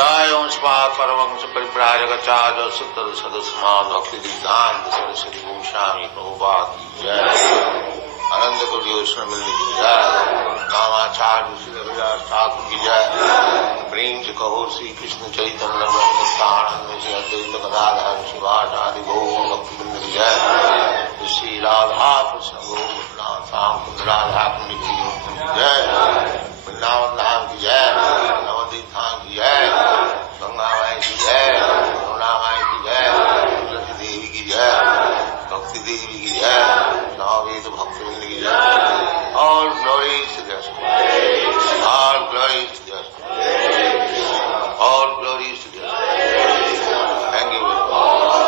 जय वंशपाद परमंश परिव्राजकाचार्य सुतर सदस्यमान भक्ति सिद्धांत सरस्वती गोस्वामी प्रभुपाद की जय। आनंद कोटि वैष्णव मिलने की जय। नामाचार्य श्री रविदास ठाकुर की जय। प्रेम से कहो श्री कृष्ण चैतन्य नित्यानंद श्री अद्वैत गदाधर शिवाचार्य गौर भक्तवृंद की जय। श्री राधा कृष्ण गोपनाथ श्याम कुंज राधा कुंड की जय। वृंदावन धाम की जय। नवदीप धाम की जय। गंगा माई की जय। यमुना माई की जय। तुलसी देवी की जय। भक्ति देवी की जय। नववेद भक्तवृंद की जय। All glory to the All glory to the All glory to the Thank you very much.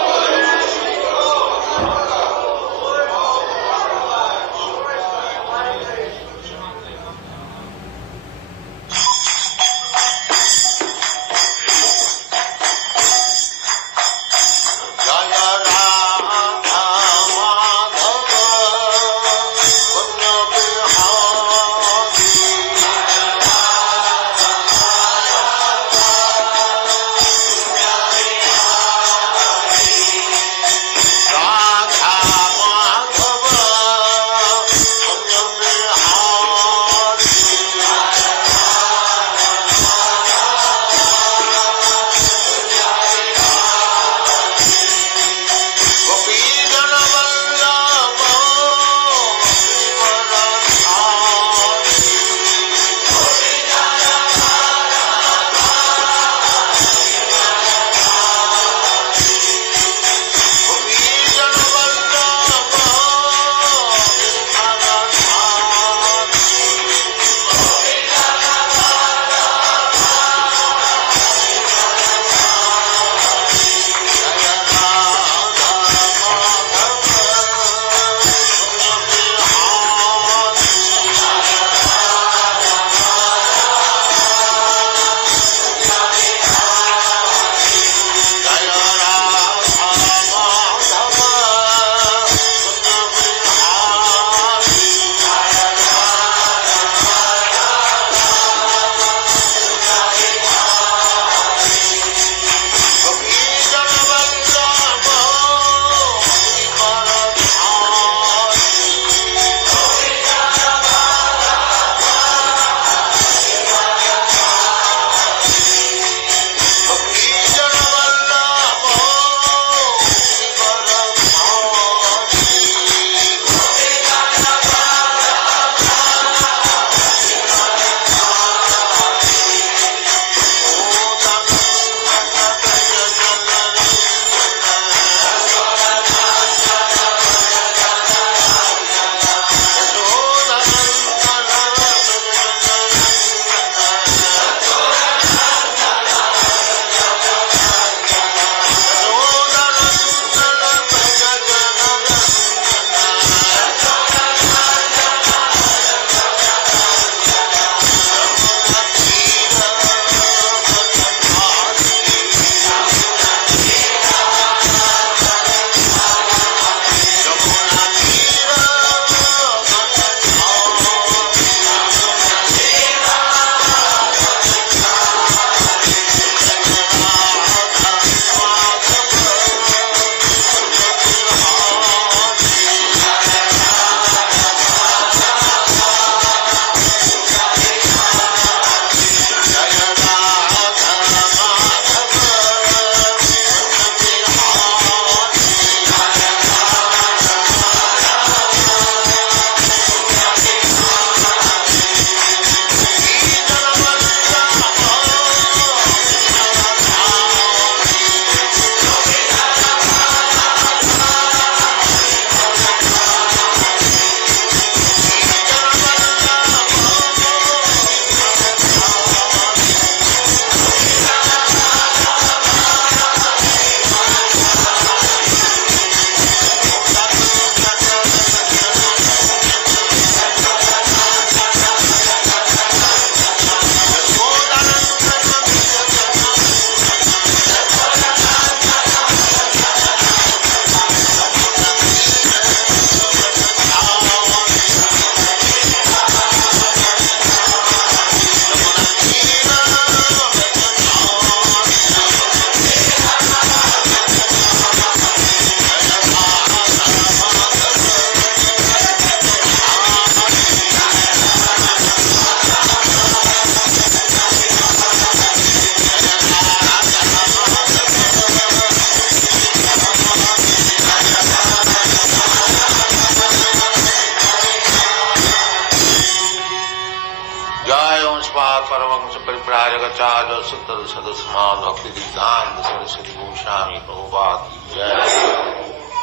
Paramhans परिव्राजकाचार्य सुतर सदस्यमान भक्ति सिद्धांत सरस्वती गोस्वामी प्रभुपाद की जय।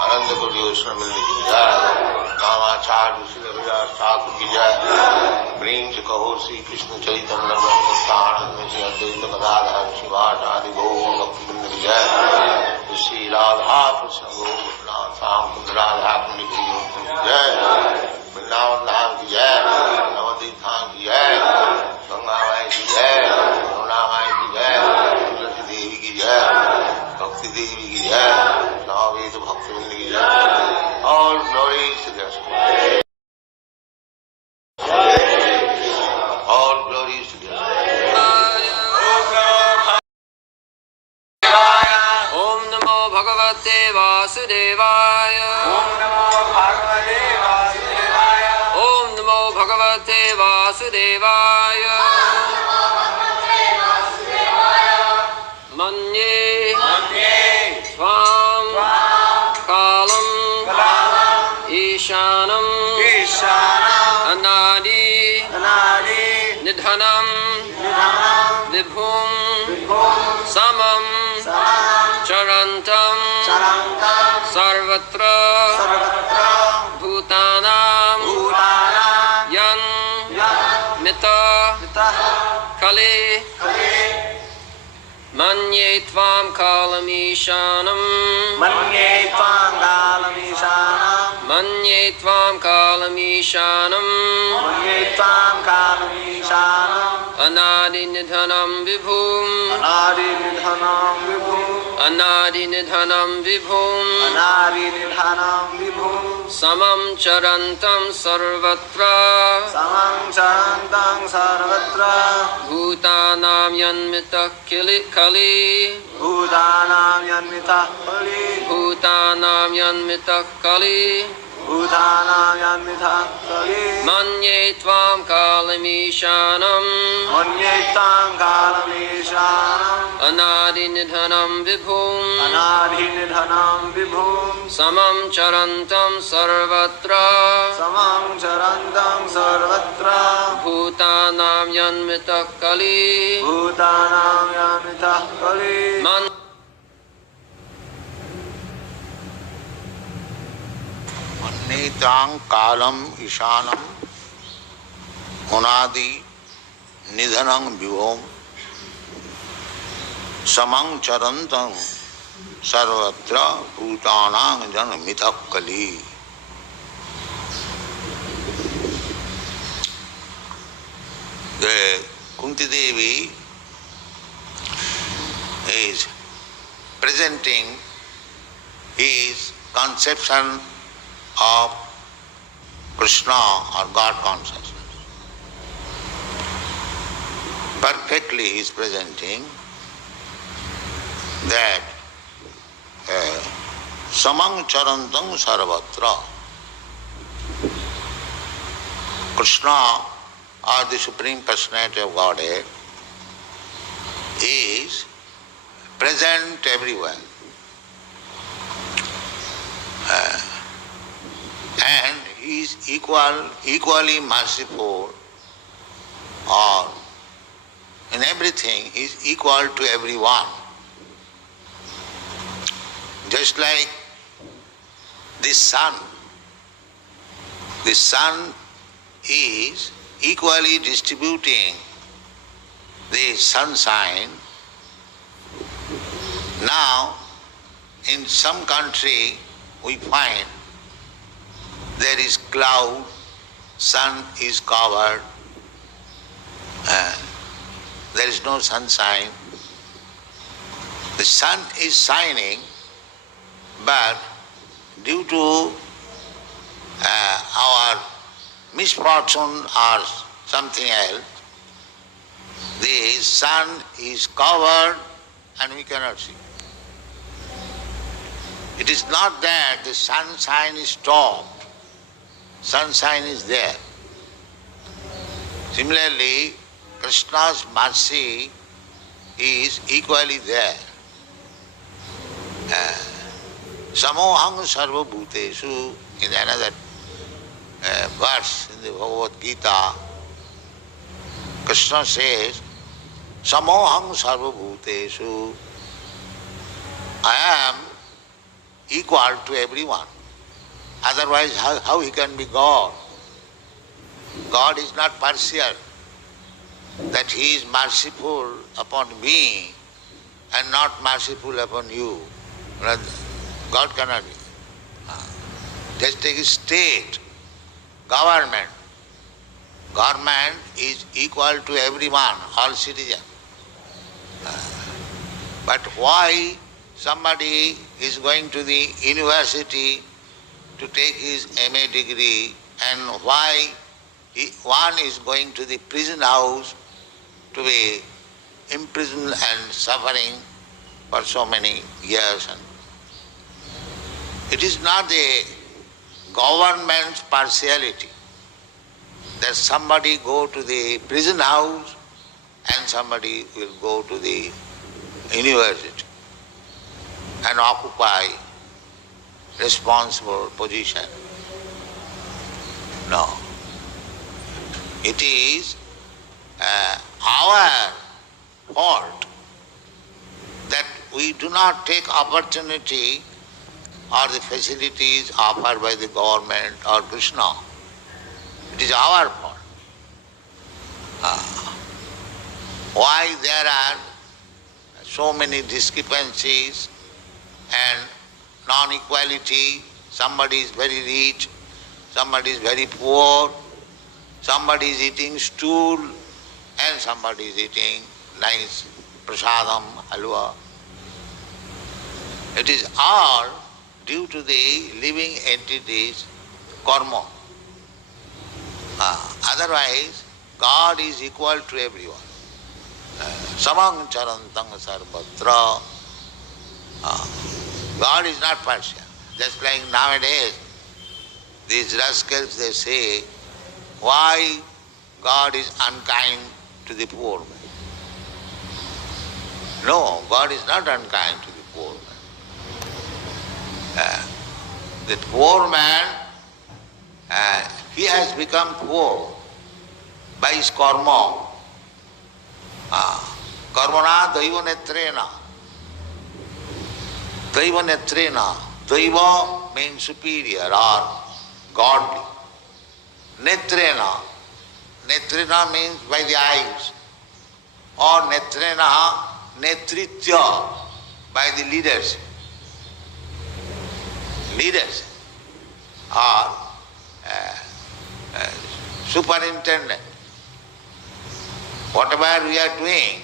आनंद कोटि वैष्णव मिलने की जय। नामाचार्य श्री रविदास ठाकुर की जय। प्रेम से कहो श्री कृष्ण चैतन्य ब्रह्मस्थान में से अद्वैत गदाधर शिवाचार्य गौर भक्तवृंद की जय। श्री राधा कृष्ण गोपनाथ श्याम कुंद राधा कुंड की जय। वृंदावन धाम की जय। नवदीप धाम की जय। गंगा माई की जय। यमुना माई की जय। तुलसी देवी की जय। भक्ति देवी की जय। नववेद भक्तवृंद की जय। और ग्लोरी टू द और ग्लोरी टू द ओम नमो भगवते वासुदेवाय। ओम नमो भगवते वासुदेवाय। ओम नमो भगवते वासुदेवाय। मन्ये त्वां कालं ईशानम् अनादि निधनं विभुं समं चरन्तं सर्वत्र भूतानां यन् मितः कले मन्ये त्वां कालमीशानम् मन्ये त्वां कालमीशानम् मन्ये त्वां कालमीशानम् मन्ये त्वां कालमीशानम् अनादिनिधनं विभुम् अनादिनिधनं विभुम् अनादिनिधनं विभुम् अनादिनिधनं विभुम् समं चरन्तं सर्वत्र समं चरन्तं सर्वत्र भूतानां यन्मितः कलि भूतानां यन्मितः कलि भूतानां यन्मितः कलि भूतानां यन्मितः कलि मन्ये त्वां कालमीशानम् मन्ये त्वां कालमीशानम् अनादिनिधनं विभुम् अनादिनिधनं विभुम् समं चरन्तं सर्वत्र समं चरन्तं सर्वत्र भूतानां यन्मितः कलि भूतानां यन्मितः कलि मन्येतां कालम ईशानम अनादि निधनं विभुम् समं चरन्तं सर्वत्र भूतानां यन्मितः कलि। The Kunti Devi is presenting his conception of Krishna or God consciousness. Perfectly he is presenting that samang charantam sarvatra. Krishna or the Supreme Personality of Godhead is present everywhere. And he is equally merciful, or in everything he is equal to everyone. Just like the sun is equally distributing the sunshine. Now, in some country we find there is cloud, sun is covered, there is no sunshine. The sun is shining, but due to our misfortune or something else, the sun is covered and we cannot see. It is not that the sunshine is stopped, sunshine is there. Similarly, Krishna's mercy is equally there. Samoham sarva bhuteshu, in another verse in the Bhagavad Gita, Krishna says, Samoham sarvabhuteshu. I am equal to everyone. Otherwise, how he can be God? God is not partial, that he is merciful upon me and not merciful upon you. God cannot be. Just take a state, government. Government is equal to everyone, all citizens. But why somebody is going to the university to take his MA degree, and why one is going to the prison house to be imprisoned and suffering for so many years? And it is not the government's partiality that somebody go to the prison house and somebody will go to the university and occupy responsible position. No. It is our fault that we do not take opportunity or the facilities offered by the government or Krishna. It is our fault. Why there are so many discrepancies and non-equality? Somebody is very rich, somebody is very poor, somebody is eating stool and somebody is eating nice prasadam, halwa. It is all due to the living entities' karma. Otherwise, God is equal to everyone. Samang charantang sarvatra. God is not partial. Just like nowadays, these rascals, they say, why God is unkind to the poor man? No, God is not unkind to the poor man. The poor man, he has become poor by his karma. Karmana daiva netrena. Daiva netrena. Daiva means superior or godly. Netrena. Netrena means by the eyes. Or netrena, netritya, by the leadership. Leaders or superintendent. Whatever we are doing,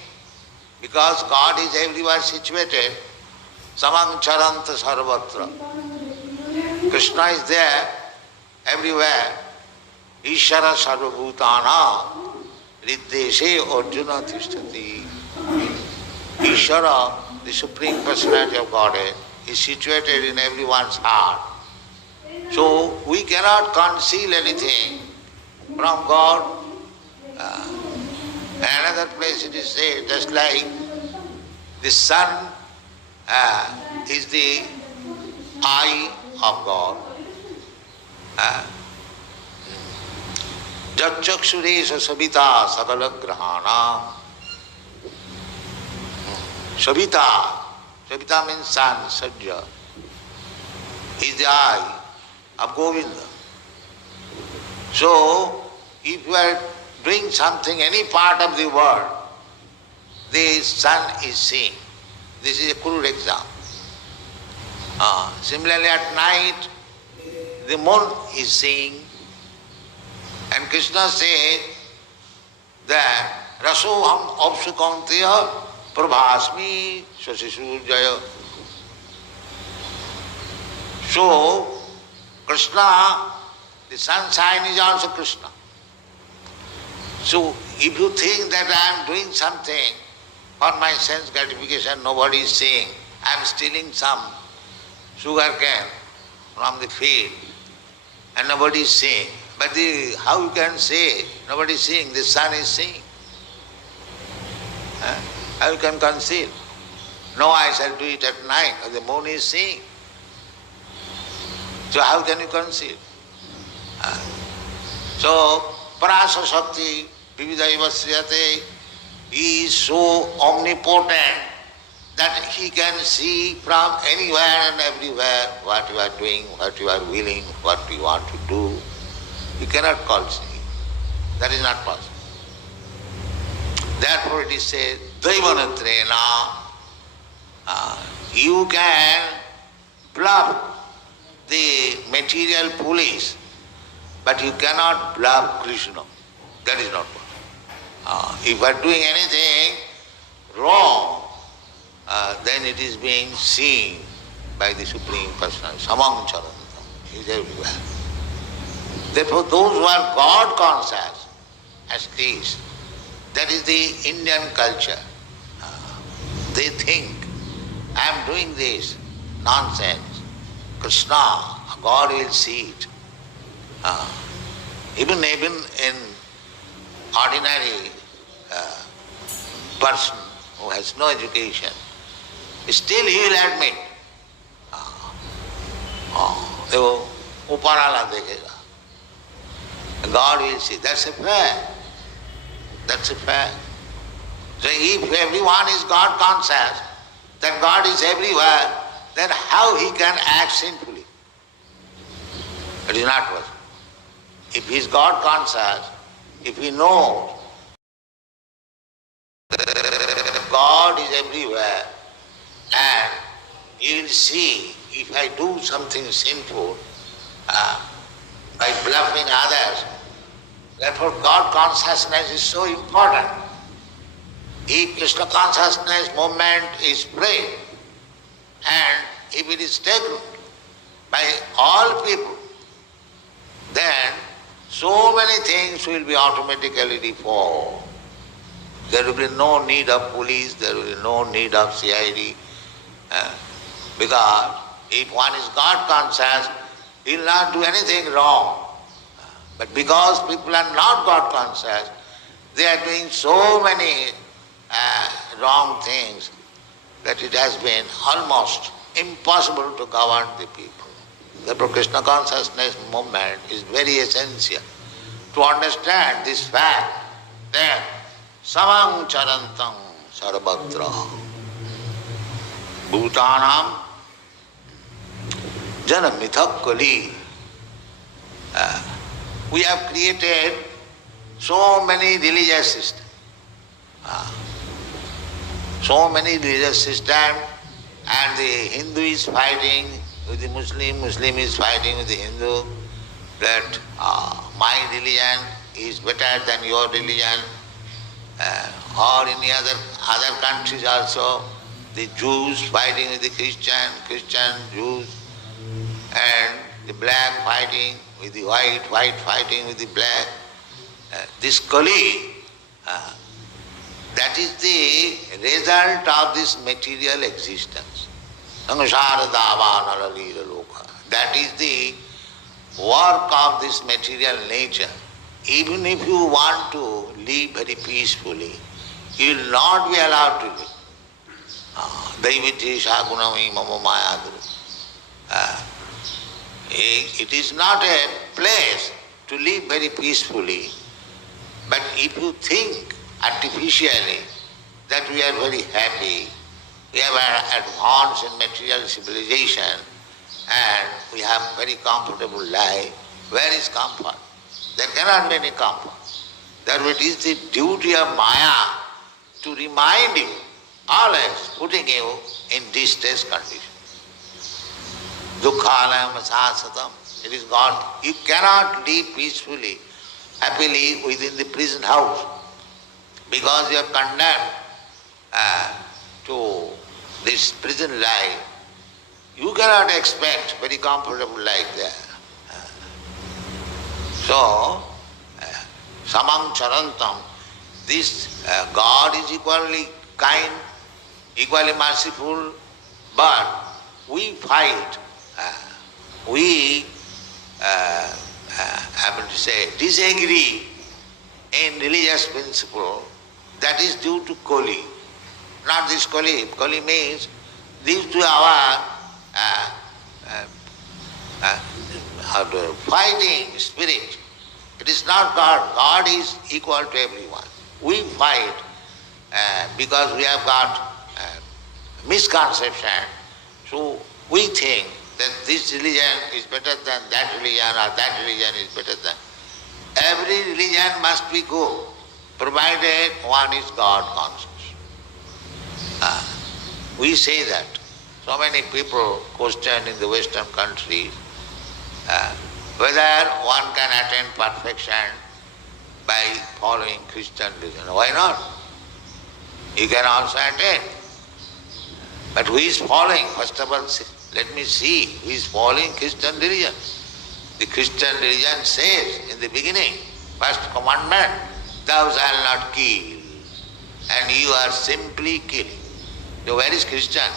because God is everywhere situated, samang charanta sarvatra. Krishna is there everywhere. Ishara sarvabhutana riddeshe arjuna tishtati. Ishara, the Supreme Personality of Godhead, is situated in everyone's heart. So we cannot conceal anything from God. Another place it is said, just like the sun is the eye of God. Jatchakshuresha sabita sagalagrahana. Sabita, sabita means sun, sajja, is the eye of Govinda. So, if you are doing something, any part of the world, the sun is seeing. This is a crude example. Similarly, at night, the moon is seeing. And Krishna says that Rasoham Apsukantiya Prabhasmi Shashisurjaya. So, Krishna, the sunshine is also Krishna. So, if you think that I am doing something for my sense gratification, nobody is seeing, I am stealing some sugar cane from the field and nobody is seeing. But how you can say nobody is seeing, the sun is seeing? How you can conceal? No, I shall do it at night, the moon is seeing. So how can you conceal? So, Parasa Shakti Vividaiva Sriyate, he is so omnipotent that he can see from anywhere and everywhere what you are doing, what you are willing, what you want to do. You cannot call see. That is not possible. Therefore it is said, Daivanatrena, you can bluff the material police, but you cannot bluff Krishna. That is not possible. If you are doing anything wrong, then it is being seen by the Supreme Personality. Samang Charanta. He is everywhere. Therefore, those who are God conscious, as this, that is the Indian culture. They think, I am doing this nonsense. Krishna, God will see it. Even in ordinary person who has no education, still he will admit, देखो ऊपर वाला देखेगा. God will see. That's a fact. That's a fact. So if everyone is God conscious, that God is everywhere, then how he can act sinfully? It is not possible. If he is God conscious, if he knows that God is everywhere, and he will see if I do something sinful by bluffing others. Therefore God consciousness is so important. If Krishna consciousness movement is spread, and if it is taken by all people, then so many things will be automatically default. There will be no need of police, there will be no need of CID, because if one is God conscious, he will not do anything wrong. But because people are not God conscious, they are doing so many wrong things that it has been almost impossible to govern the people. Therefore Krishna consciousness movement is very essential. To understand this fact, then samang charantam sarvatra bhutanam jana mithakali. We have created so many religious systems. So many religious systems, and the Hindu is fighting with the Muslim, Muslim is fighting with the Hindu, that my religion is better than your religion, or in the other countries also, the Jews fighting with the Christian, Jews, and the black fighting with the white fighting with the black. This Kali, that is the result of this material existence. That is the work of this material nature. Even if you want to live very peacefully, you will not be allowed to live. Daivityesha gunami mama mayadru. It is not a place to live very peacefully, but if you think artificially that we are very happy, we have advanced in material civilization, and we have very comfortable life, where is comfort? There cannot be any comfort. Therefore it is the duty of Maya to remind you, always putting you in distress condition. Dukhalayam sasatam. It is God. You cannot live peacefully, happily within the prison house, because you are condemned to this prison life. You cannot expect very comfortable life there. So, samang charantam, this God is equally kind, equally merciful, but we fight, we disagree in religious principle. That is due to Kali. Not this Kali. Kali means due to our fighting spirit. It is not God. God is equal to everyone. We fight because we have got misconception. So we think that this religion is better than that religion or that religion is better than. Every religion must be good, provided one is God conscious. We say that. So many people question in the Western countries whether one can attain perfection by following Christian religion. Why not? You can also attain. But who is following? First of all, let me see who is following Christian religion. The Christian religion says in the beginning, first commandment, thou shalt not kill. And you are simply killing. So where is Christian?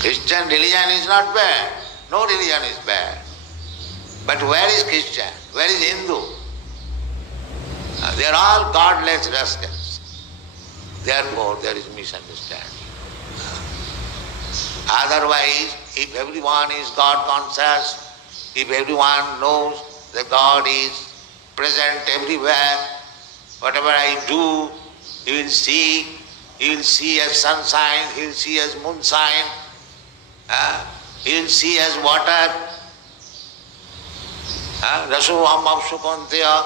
Christian religion is not bad. No religion is bad. But where is Christian? Where is Hindu? They are all godless rascals. Therefore, there is misunderstanding. Otherwise, if everyone is God conscious, if everyone knows that God is present everywhere, whatever I do, He will see as sunshine, He will see as moonshine, He will see as water. Rasu amapsu konteya.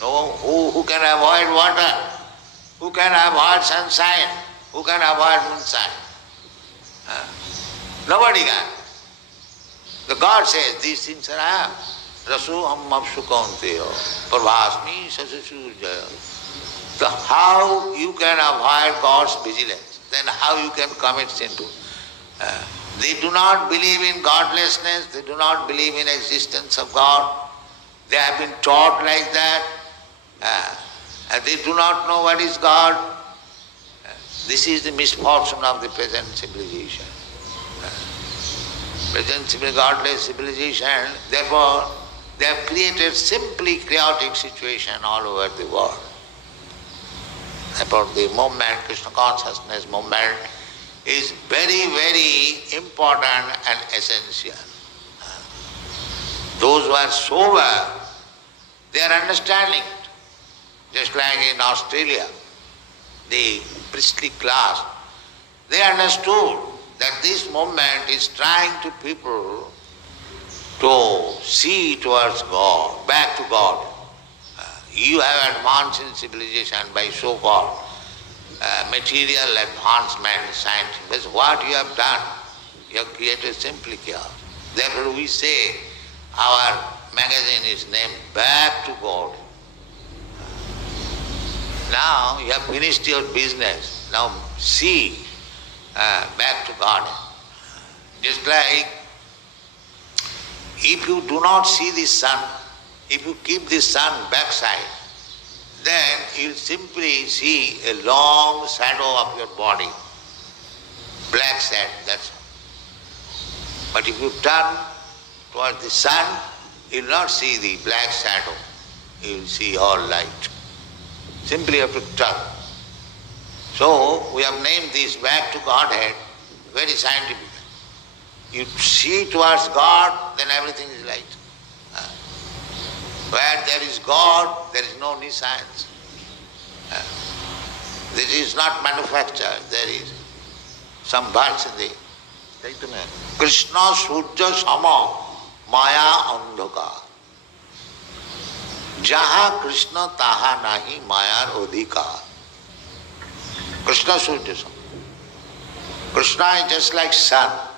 No, who can avoid water? Who can avoid sunshine? Who can avoid moonshine? Nobody can. The God says, these things are I am. Rasu amapsu konteya. Prabhasmi sasasurjaya. So how you can avoid God's vigilance? Then how you can commit sin to? They do not believe in godlessness, they do not believe in existence of God. They have been taught like that, and they do not know what is God. This is the misfortune of the present civilization. Present godless civilization, therefore they have created simply chaotic situation all over the world. About the movement, Krishna consciousness movement, is very, very important and essential. Those who are sober, they are understanding it. Just like in Australia, the priestly class, they understood that this movement is trying to people to see towards God, back to God. You have advanced in civilization by so-called material advancement, scientific. That's what you have done. You have created simply chaos. Therefore we say our magazine is named Back to God. Now you have finished your business. Now see back to God. Just like if you do not see the sun, if you keep the sun backside, then you simply see a long shadow of your body, black shadow, that's all. But if you turn towards the sun, you will not see the black shadow, you will see all light. Simply have to turn. So we have named this Back to Godhead very scientifically. You see towards God, then everything is light. Where there is God, there is no any science. This is not manufactured, there is some verse in the Krishna Surya Sama Maya Andhaka. Jaha Krishna Taha Nahi Mayar Odhika. Krishna Surya Sama. Krishna is just like sun.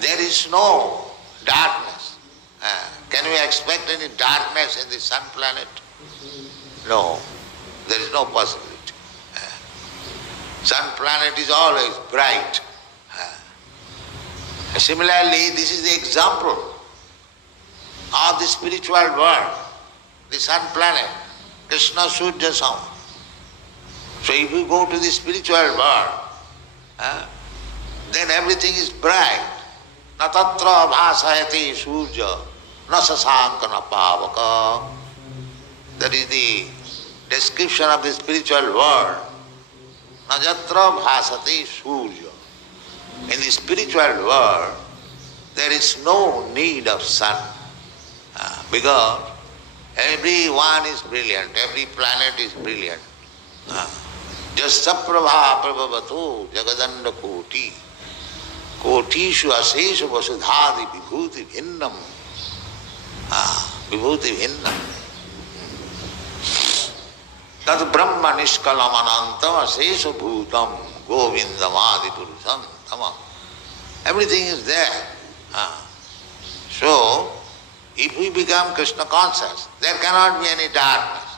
There is no darkness. Can we expect any darkness in the sun planet? No, there is no possibility. Sun planet is always bright. Similarly, this is the example of the spiritual world, the sun planet, Krishna Surya Sama. So if you go to the spiritual world, then everything is bright. Na tatra bhasayati surya, na sasanka na pavaka. That is the description of the spiritual world. Na jatra bhasati surya. In the spiritual world, there is no need of sun, because everyone is brilliant, every planet is brilliant. Jasaprabha prabhavato jagadanda koti kotishu asesha vasudhadi vibhuti bhinnam. Vibhuti bhinnam. Tat brahma nishkalam anantam asesha bhutam govindam adi purusham tamam. Everything is there. So, if we become Krishna conscious, there cannot be any darkness,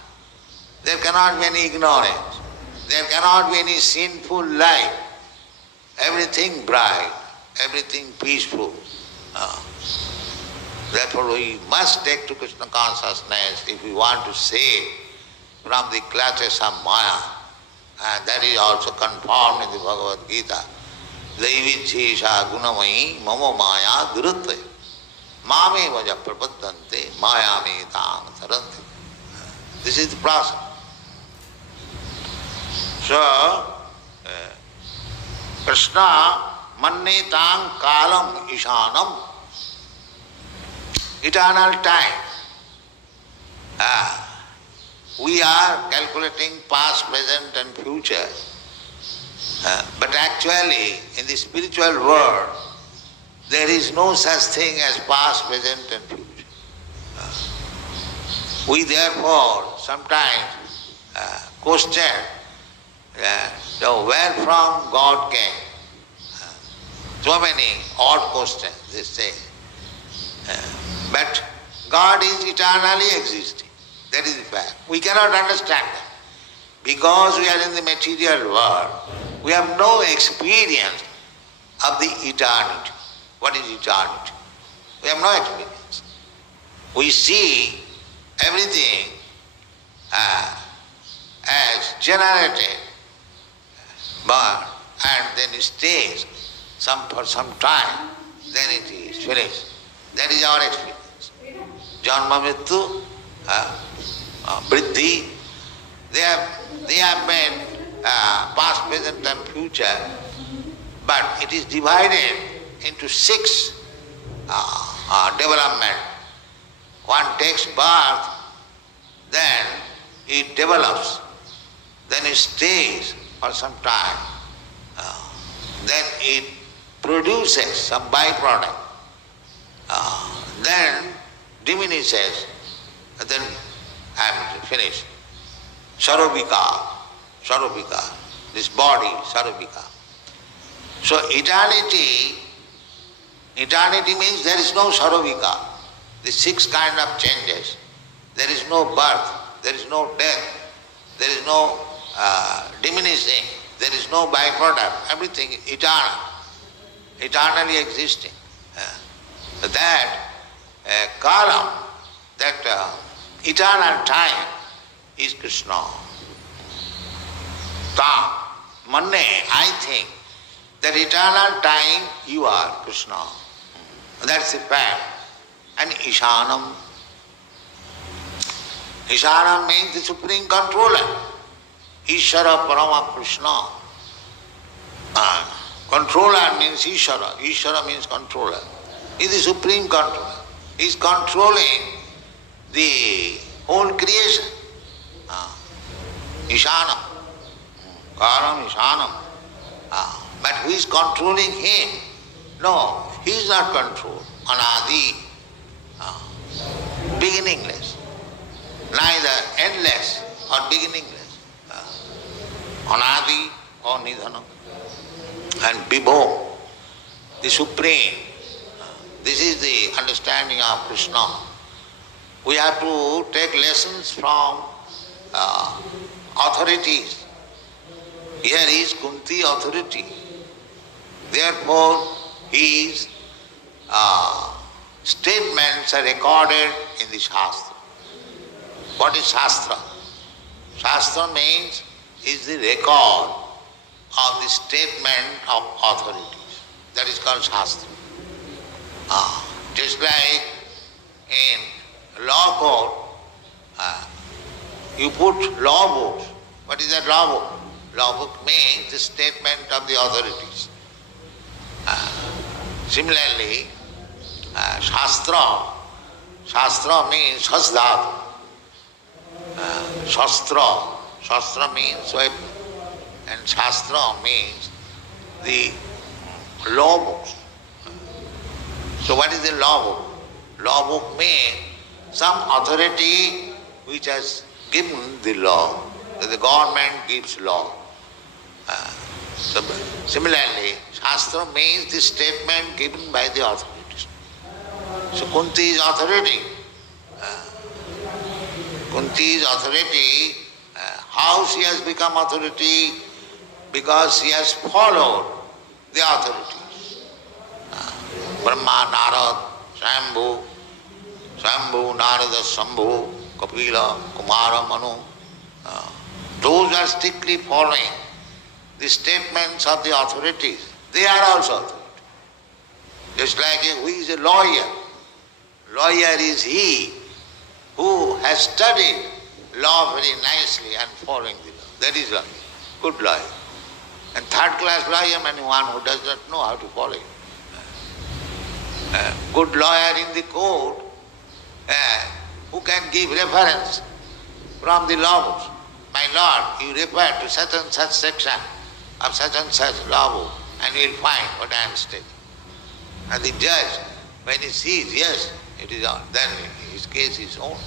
there cannot be any ignorance, there cannot be any sinful life. Everything bright, everything peaceful. Therefore we must take to Krishna consciousness if we want to save from the clutches of Maya. And that is also confirmed in the Bhagavad Gita. Daivichesha gunamayi mama maya durutve mame vaja prapaddante mayame tang saranti. This is the process. So, Krishna manne tang kalam ishanam, eternal time. We are calculating past, present and future. But actually, in the spiritual world, there is no such thing as past, present and future. We therefore sometimes question where from God came. So many odd questions they say. But God is eternally existing. That is the fact. We cannot understand that. Because we are in the material world, we have no experience of the eternity. What is eternity? We have no experience. We see everything as generated, born, and then it stays for some time, then it is finished. That is our experience. Janma mrityu, vriddhi, they have made past, present and future, but it is divided into 6 development. One takes birth, then it develops, then it stays for some time, then it produces some byproduct, then diminishes, then I'm finished. Sarobhika, this body, Sarobhika. So eternity means there is no Sarobhika. The 6 kind of changes. There is no birth, there is no death, there is no diminishing, there is no byproduct. Everything is eternal, eternally existing. That kalam, that eternal time is Krishna. Tam, manne, I think that eternal time you are Krishna. That's the fact. And Ishanam. Ishanam means the supreme controller. Ishara Parama Krishna. Controller means Ishara. Ishara means controller. He is the supreme controller. He is controlling the whole creation. Ishanam. Kalam Ishanam. But who is controlling him? No, he is not controlled. Anadi. Beginningless. Neither endless or beginningless. Anadi or Nidhanam. And Vibho, the supreme. This is the understanding of Krishna. We have to take lessons from authorities. Here is Kunti authority. Therefore, his statements are recorded in the Shastra. What is Shastra? Shastra means is the record of the statement of authorities. That is called Shastra. Just like in law court, you put law books. What is that law book? Law book means the statement of the authorities. Similarly, Shastra. Shastra means shasdhat. Shastra. Shastra means weapon. And Shastra means the law books. So what is the law book? Law book means some authority which has given the law. The government gives law. So similarly, Shastra means the statement given by the authorities. So Kunti is authority. Kunti is authority. How she has become authority? Because she has followed the authorities. Brahma, Narad, Shambhu, Narada, Shambhu, Kapila, Kumara, Manu. Those are strictly following the statements of the authorities. They are also authority. Just like who is a lawyer. Lawyer is he who has studied law very nicely and following the law. That is lawyer. Good lawyer. And third class lawyer means one who does not know how to follow it. Good lawyer in the court who can give reference from the law books. My lord, you refer to such and such section of such and such law book and you will find what I am stating. And the judge, when he sees, yes, it is on, then his case is on.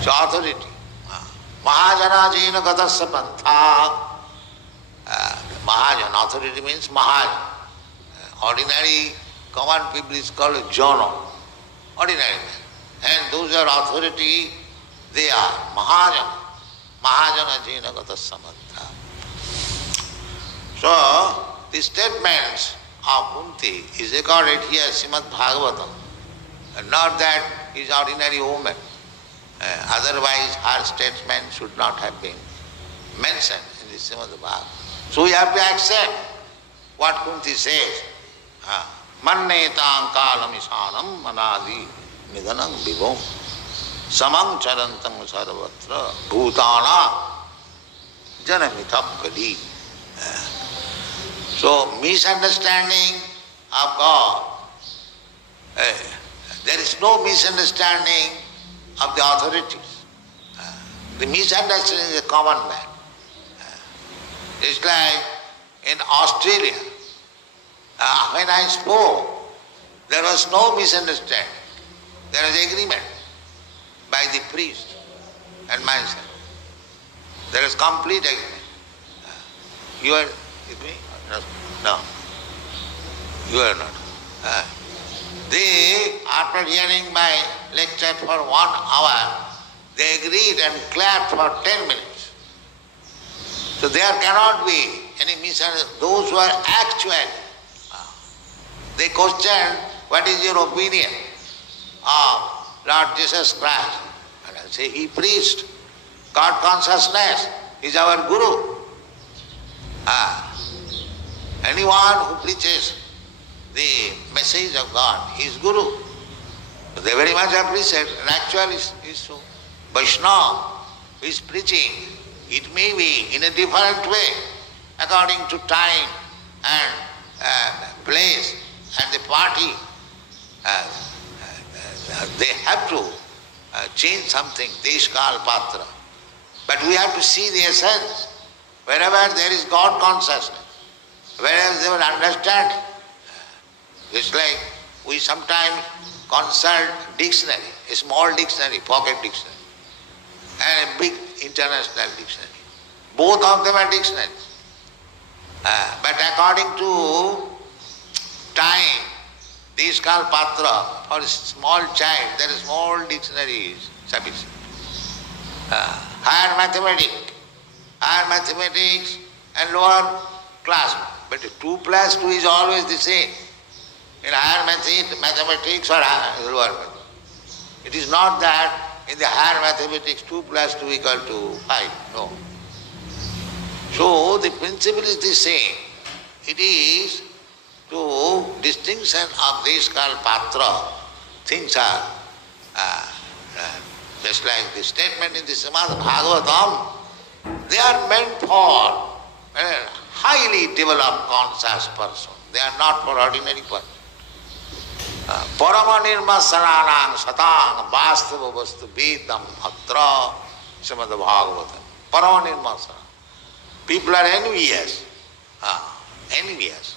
So authority. Mahajana jena gatasya pantha. Mahajan, authority means Mahajan. Ordinary common people is called Jana. Ordinary man. And those are authority, they are Mahajana. Mahajana jena gatasya pantha. So, the statements of Kunti is recorded here Srimad Bhagavatam. Not that he is ordinary woman. Otherwise her statement should not have been mentioned in the Srimad Bhagavatam. So we have to accept what Kunti says. Mannetam kalamisanam manadi nidanam vibhom samam charantam sarvatra bhutana janamitam kali. So misunderstanding of God. There is no misunderstanding of the authorities. The misunderstanding is a common man. It's like in Australia, when I spoke, there was no misunderstanding. There was agreement by the priest and myself. There is complete agreement. You are with me? No. You are not. They, after hearing my lecture for 1 hour, they agreed and clapped for 10 minutes. So there cannot be any misunderstanding. Those who are actual, they question, what is your opinion of Lord Jesus Christ? And I say, he preached God consciousness, is our Guru. Anyone who preaches the message of God is Guru. They very much appreciate, and actually is so. Vaishnava who is preaching, it may be in a different way, according to time and place and the party. They have to change something, deshkal patra. But we have to see the essence. Wherever there is God consciousness, wherever there is understanding. It's like we sometimes consult dictionary, a small dictionary, pocket dictionary, and a big international dictionary. Both of them are dictionaries. But according to time, deshkal patra, for a small child, there is small dictionary is sufficient. Higher mathematics and lower class. But 2 plus 2 is always the same. In higher mathematics or lower mathematics. It is not that in the higher mathematics 2 plus 2 equal to 5. No. So the principle is the same. It is to distinction of deshkal patra. Things are just like the statement in the Srimad Bhagavatam. They are meant for a highly developed conscious person. They are not for ordinary person. Parama nirmasaranang satang vastava vastu vedam atra Srimad Bhagavatam. Parama nirmasana. People are envious. Envious.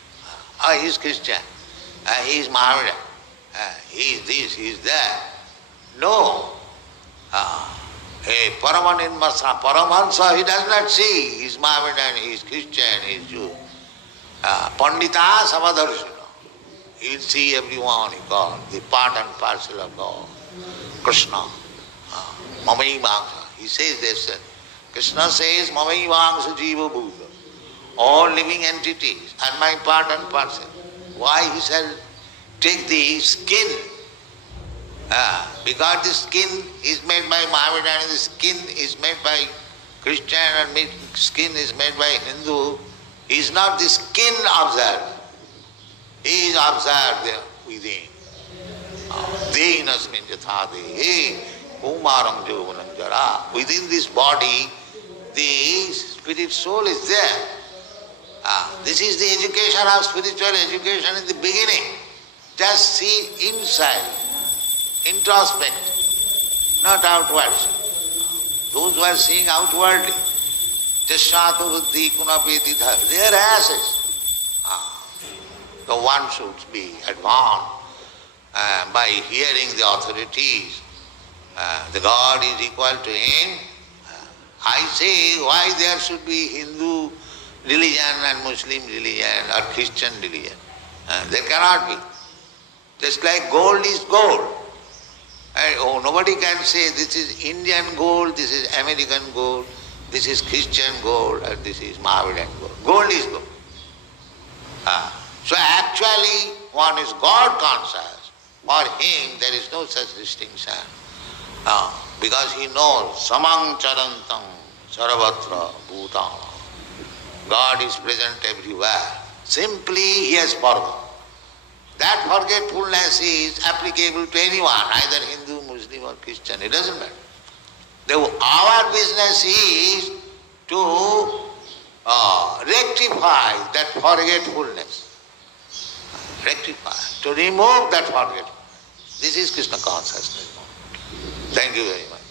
He is Christian. He is Mohammedan. He is this, he is that. No. Parama nirmasana. Paramahansa, he does not see. He is Mohammedan, he is Christian, he is Jew. Pandita Samadarshana. He will see everyone he called, the part and parcel of God. Krishna. Mamai Vangsa. He says this. Krishna says, Mamai Vangsa Jiva Bhuta. All living entities are my part and parcel. Why he shall take the skin? Because the skin is made by Mohammedan, and the skin is made by Christian, and the skin is made by Hindu. He is not the skin observed. He is observed there within. Dehinasmin yatha dehe kumaram jovanam jara. Within this body, the spirit soul is there. This is the education of spiritual education in the beginning. Just see inside, introspect, not outwards. Those who are seeing outwardly, Jashato buddhi kunapeti dha, they are asses. So one should be advanced by hearing the authorities. The God is equal to him. I say, why there should be Hindu religion and Muslim religion or Christian religion? There cannot be. Just like gold is gold. Nobody can say this is Indian gold, this is American gold, this is Christian gold, and this is Mohammedan gold. Gold is gold. So actually one is God conscious. For him there is no such distinction. Because he knows samang charantam sarvatra bhutana. God is present everywhere. Simply he has forgotten. That forgetfulness is applicable to anyone, either Hindu, Muslim or Christian. It doesn't matter. Our business is to rectify that forgetfulness. Rectify, to remove that forgetfulness. This is Krishna consciousness. Thank you very much.